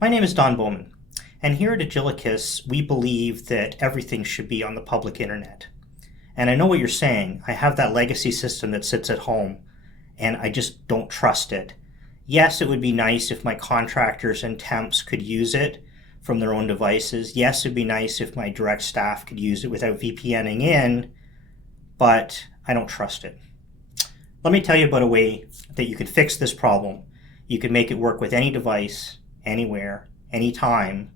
My name is Don Bowman, and here at Agilicus, we believe that everything should be on the public internet. And I know what you're saying. I have that legacy system that sits at home, and I just don't trust it. Yes, it would be nice if my contractors and temps could use it from their own devices. Yes, it would be nice if my direct staff could use it without VPNing in, but I don't trust it. Let me tell you about a way that you can fix this problem. You can make it work with any device, anywhere, anytime,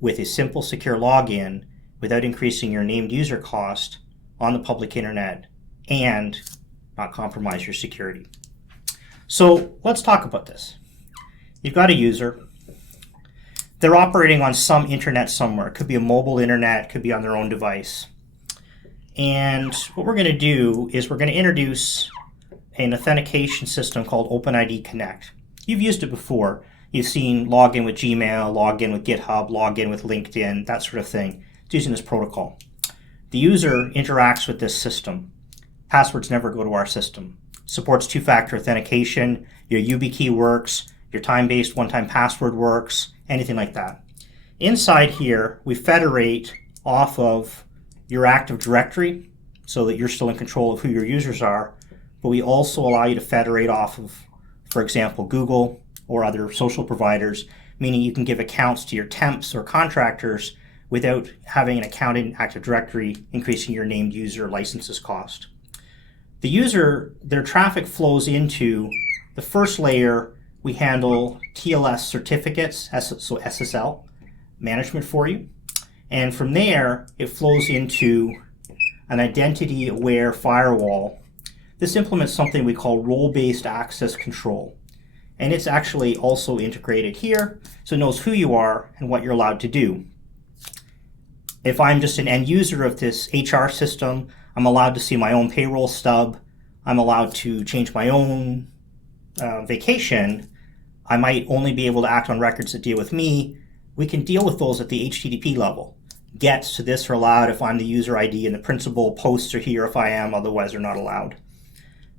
with a simple secure login without increasing your named user cost on the public internet and not compromise your security. So let's talk about this. You've got a user. They're operating on some internet somewhere. It could be a mobile internet, it could be on their own device. And what we're going to do is we're going to introduce an authentication system called OpenID Connect. You've used it before. You've seen login with Gmail, login with GitHub, login with LinkedIn, that sort of thing. It's using this protocol. The user interacts with this system. Passwords never go to our system. Supports two-factor authentication. Your YubiKey works. Your time-based one-time password works. Anything like that. Inside here, we federate off of your Active Directory so that you're still in control of who your users are. But we also allow you to federate off of, for example, Google or other social providers, meaning you can give accounts to your temps or contractors without having an account in Active Directory, increasing your named user licenses cost. The user, their traffic flows into the first layer. We handle TLS certificates, so SSL management for you. And from there, it flows into an identity-aware firewall. This implements something we call role-based access control. And it's actually also integrated here, so it knows who you are and what you're allowed to do. If I'm just an end user of this HR system, I'm allowed to see my own payroll stub. I'm allowed to change my own vacation. I might only be able to act on records that deal with me. We can deal with those at the HTTP level. Gets to this are allowed if I'm the user ID and the principal. Posts are here if I am, otherwise they're not allowed.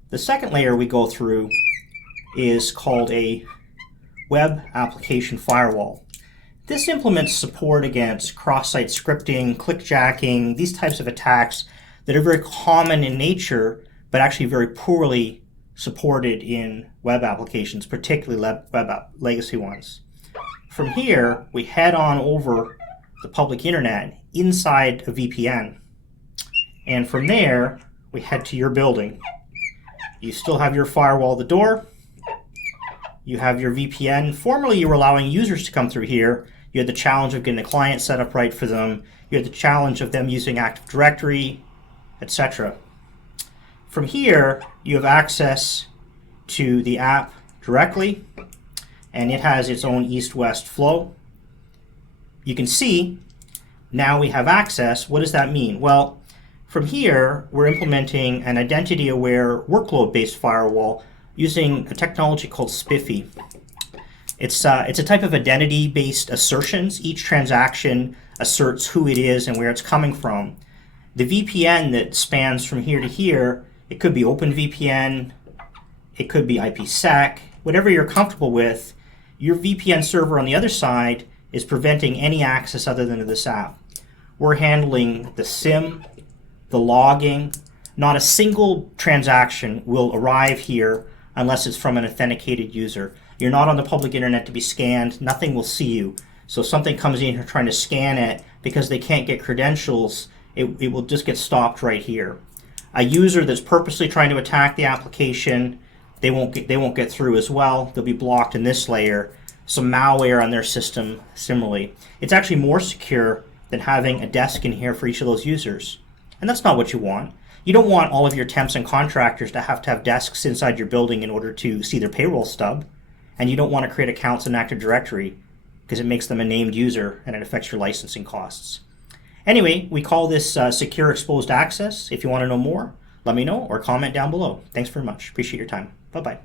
The second layer we go through is called a Web Application Firewall. This implements support against cross-site scripting, clickjacking, these types of attacks that are very common in nature, but actually very poorly supported in web applications, particularly legacy ones. From here, we head on over the public internet inside a VPN. And from there, we head to your building. You still have your firewall at the door. You have your VPN. Formerly, you were allowing users to come through here. You had the challenge of getting a client set up right for them. You had the challenge of them using Active Directory, etc. From here, you have access to the app directly, and it has its own east-west flow. You can see now we have access. What does that mean? Well, from here, we're implementing an identity-aware workload-based firewall using a technology called SPIFFE. It's a type of identity-based assertions. Each transaction asserts who it is and where it's coming from. The VPN that spans from here to here, it could be OpenVPN, it could be IPsec, whatever you're comfortable with. Your VPN server on the other side is preventing any access other than to this app. We're handling the SIM, the logging. Not a single transaction will arrive here unless it's from an authenticated user. You're not on the public internet to be scanned. Nothing will see you. So if something comes in here trying to scan it because they can't get credentials, it will just get stopped right here. A user that's purposely trying to attack the application, they won't get through as well. They'll be blocked in this layer. Some malware on their system similarly. It's actually more secure than having a desk in here for each of those users. And that's not what you want. You don't want all of your temps and contractors to have desks inside your building in order to see their payroll stub. And you don't want to create accounts in Active Directory because it makes them a named user and it affects your licensing costs. Anyway, we call this secure exposed access. If you want to know more, let me know or comment down below. Thanks very much. Appreciate your time. Bye-bye.